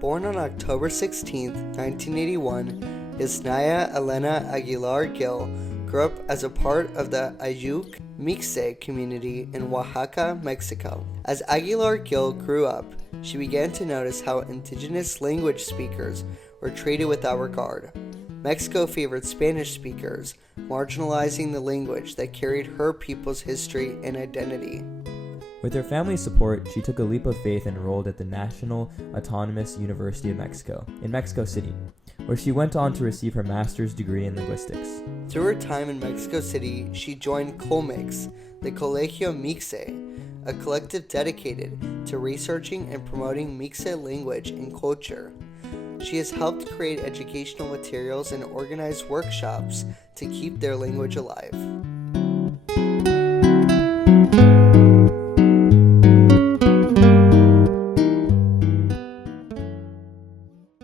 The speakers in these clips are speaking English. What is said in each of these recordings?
Born on October 16, 1981, Yesnaya Elena Aguilar Gil grew up as a part of the Ayuk Mixe community in Oaxaca, Mexico. As Aguilar Gil grew up, she began to notice how indigenous language speakers were treated without regard. Mexico favored Spanish speakers, marginalizing the language that carried her people's history and identity. With her family's support, she took a leap of faith and enrolled at the National Autonomous University of Mexico in Mexico City, where she went on to receive her master's degree in linguistics. Through her time in Mexico City, she joined Colmex, the Colegio Mixe, a collective dedicated to researching and promoting Mixe language and culture. She has helped create educational materials and organize workshops to keep their language alive.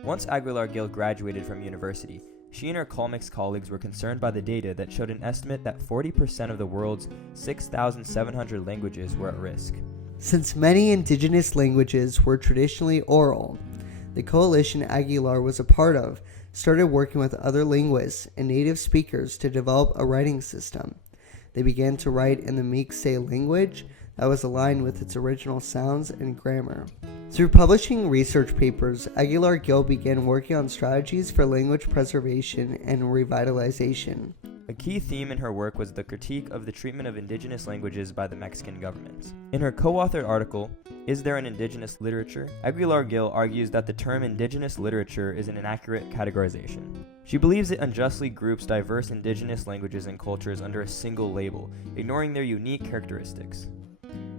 Once Aguilar Gil graduated from university, she and her Colmex colleagues were concerned by the data that showed an estimate that 40% of the world's 6,700 languages were at risk. Since many indigenous languages were traditionally oral, the coalition Aguilar was a part of started working with other linguists and native speakers to develop a writing system. They began to write in the Mixe language that was aligned with its original sounds and grammar. Through publishing research papers, Aguilar Gil began working on strategies for language preservation and revitalization. A key theme in her work was the critique of the treatment of indigenous languages by the Mexican government. In her co-authored article, Is There an Indigenous Literature?, Aguilar Gil argues that the term indigenous literature is an inaccurate categorization. She believes it unjustly groups diverse indigenous languages and cultures under a single label, ignoring their unique characteristics.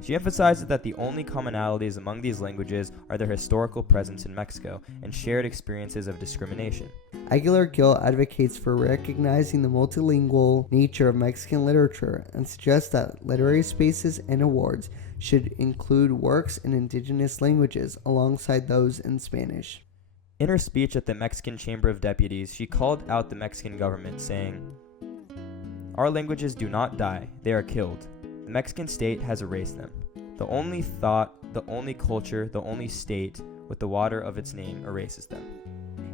She emphasizes that the only commonalities among these languages are their historical presence in Mexico and shared experiences of discrimination. Aguilar Gil advocates for recognizing the multilingual nature of Mexican literature and suggests that literary spaces and awards should include works in indigenous languages alongside those in Spanish. In her speech at the Mexican Chamber of Deputies, she called out the Mexican government, saying, "Our languages do not die, they are killed. The Mexican state has erased them. The only thought, the only culture, the only state with the water of its name erases them."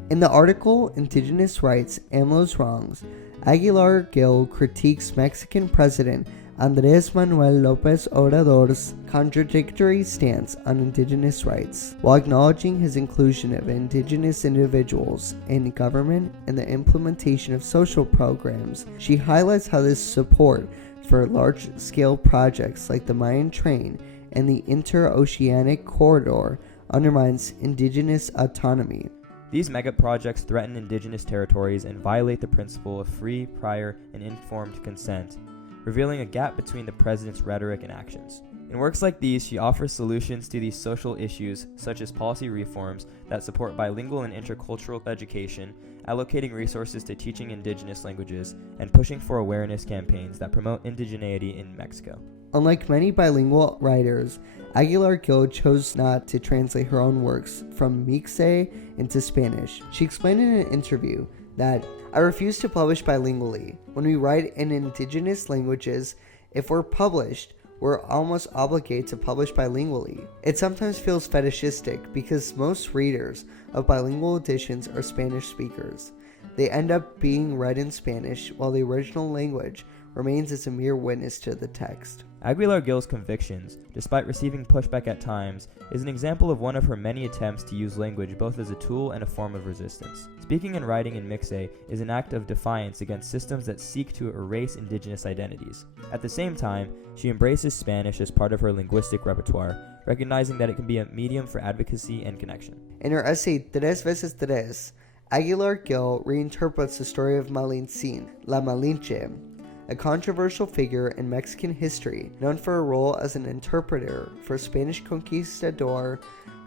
In the article Indigenous Rights, AMLO's Wrongs, Aguilar Gil critiques Mexican President Andrés Manuel López Obrador's contradictory stance on indigenous rights, while acknowledging his inclusion of indigenous individuals in government and the implementation of social programs. She highlights how this support for large-scale projects like the Mayan Train and the Interoceanic Corridor undermines indigenous autonomy. These mega projects threaten indigenous territories and violate the principle of free, prior, and informed consent, revealing a gap between the president's rhetoric and actions. In works like these, she offers solutions to these social issues, such as policy reforms that support bilingual and intercultural education, allocating resources to teaching indigenous languages, and pushing for awareness campaigns that promote indigeneity in Mexico. Unlike many bilingual writers, Aguilar Gil chose not to translate her own works from Mixe into Spanish. She explained in an interview that, "I refuse to publish bilingually. When we write in indigenous languages, if we're published, we're almost obligated to publish bilingually. It sometimes feels fetishistic because most readers of bilingual editions are Spanish speakers. They end up being read in Spanish while the original language remains as a mere witness to the text." Aguilar Gil's convictions, despite receiving pushback at times, is an example of one of her many attempts to use language both as a tool and a form of resistance. Speaking and writing in Mixe is an act of defiance against systems that seek to erase indigenous identities. At the same time, she embraces Spanish as part of her linguistic repertoire, recognizing that it can be a medium for advocacy and connection. In her essay Tres veces tres, Aguilar Gil reinterprets the story of Malintzin, La Malinche, a controversial figure in Mexican history known for her role as an interpreter for Spanish conquistador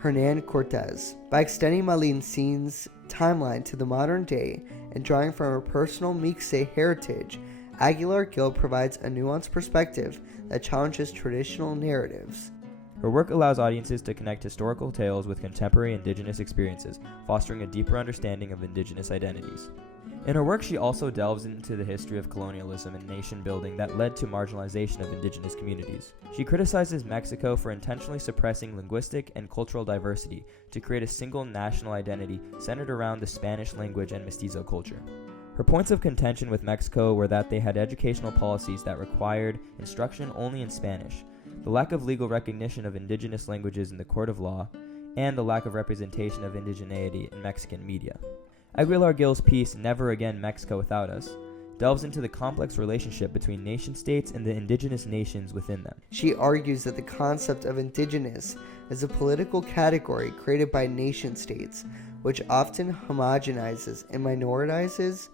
Hernán Cortés. By extending Malintzin's timeline to the modern day and drawing from her personal Mixe heritage, Aguilar Gil provides a nuanced perspective that challenges traditional narratives. Her work allows audiences to connect historical tales with contemporary indigenous experiences, fostering a deeper understanding of indigenous identities. In her work, she also delves into the history of colonialism and nation building that led to marginalization of indigenous communities. She criticizes Mexico for intentionally suppressing linguistic and cultural diversity to create a single national identity centered around the Spanish language and mestizo culture. Her points of contention with Mexico were that they had educational policies that required instruction only in Spanish, the lack of legal recognition of indigenous languages in the court of law, and the lack of representation of indigeneity in Mexican media. Aguilar-Gil's piece, Never Again Mexico Without Us, delves into the complex relationship between nation-states and the indigenous nations within them. She argues that the concept of indigenous is a political category created by nation-states, which often homogenizes and minoritizes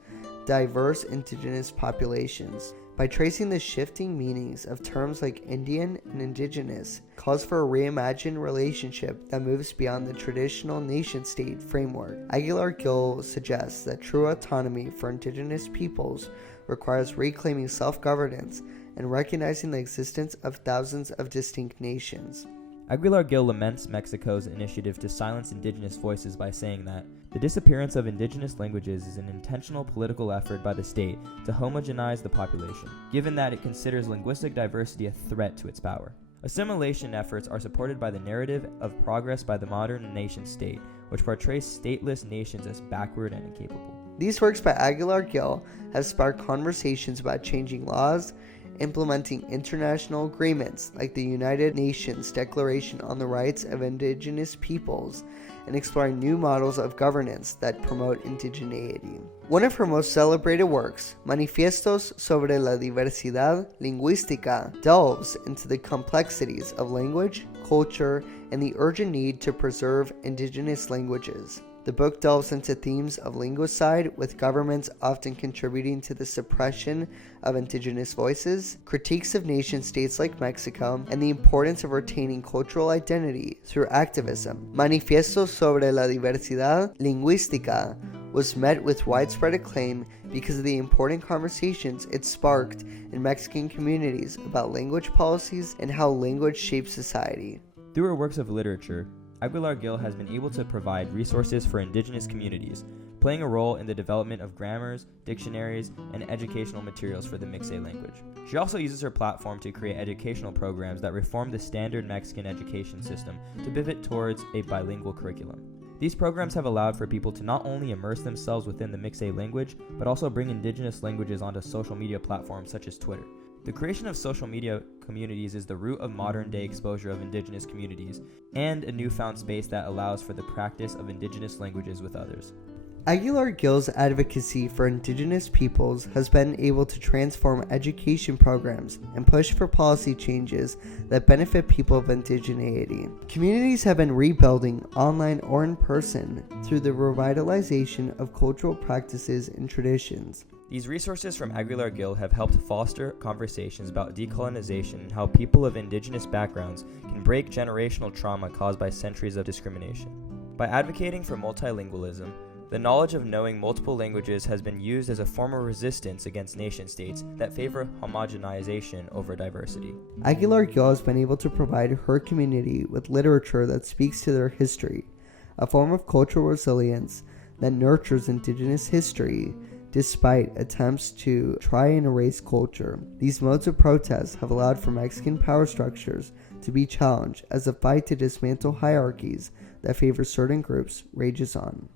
diverse indigenous populations. By tracing the shifting meanings of terms like Indian and indigenous, calls for a reimagined relationship that moves beyond the traditional nation-state framework. Aguilar-Gil suggests that true autonomy for indigenous peoples requires reclaiming self-governance and recognizing the existence of thousands of distinct nations. Aguilar-Gil laments Mexico's initiative to silence indigenous voices by saying that the disappearance of indigenous languages is an intentional political effort by the state to homogenize the population, given that it considers linguistic diversity a threat to its power. Assimilation efforts are supported by the narrative of progress by the modern nation-state, which portrays stateless nations as backward and incapable. These works by Aguilar-Gil have sparked conversations about changing laws, implementing international agreements like the United Nations Declaration on the Rights of Indigenous Peoples, and exploring new models of governance that promote indigeneity. One of her most celebrated works, Manifiestos sobre la Diversidad Lingüística, delves into the complexities of language, culture, and the urgent need to preserve indigenous languages. The book delves into themes of linguicide, with governments often contributing to the suppression of indigenous voices, critiques of nation-states like Mexico, and the importance of retaining cultural identity through activism. Manifiesto sobre la Diversidad Lingüística was met with widespread acclaim because of the important conversations it sparked in Mexican communities about language policies and how language shapes society. Through her works of literature, Aguilar-Gil has been able to provide resources for indigenous communities, playing a role in the development of grammars, dictionaries, and educational materials for the Mixe language. She also uses her platform to create educational programs that reform the standard Mexican education system to pivot towards a bilingual curriculum. These programs have allowed for people to not only immerse themselves within the Mixe language, but also bring indigenous languages onto social media platforms such as Twitter. The creation of social media communities is the root of modern-day exposure of indigenous communities, and a newfound space that allows for the practice of indigenous languages with others. Aguilar-Gil's advocacy for indigenous peoples has been able to transform education programs and push for policy changes that benefit people of indigeneity. Communities have been rebuilding, online or in person, through the revitalization of cultural practices and traditions. These resources from Aguilar-Gil have helped foster conversations about decolonization and how people of indigenous backgrounds can break generational trauma caused by centuries of discrimination. By advocating for multilingualism, the knowledge of knowing multiple languages has been used as a form of resistance against nation-states that favor homogenization over diversity. Aguilar-Gil has been able to provide her community with literature that speaks to their history, a form of cultural resilience that nurtures indigenous history despite attempts to try and erase culture. These modes of protest have allowed for Mexican power structures to be challenged as the fight to dismantle hierarchies that favor certain groups rages on.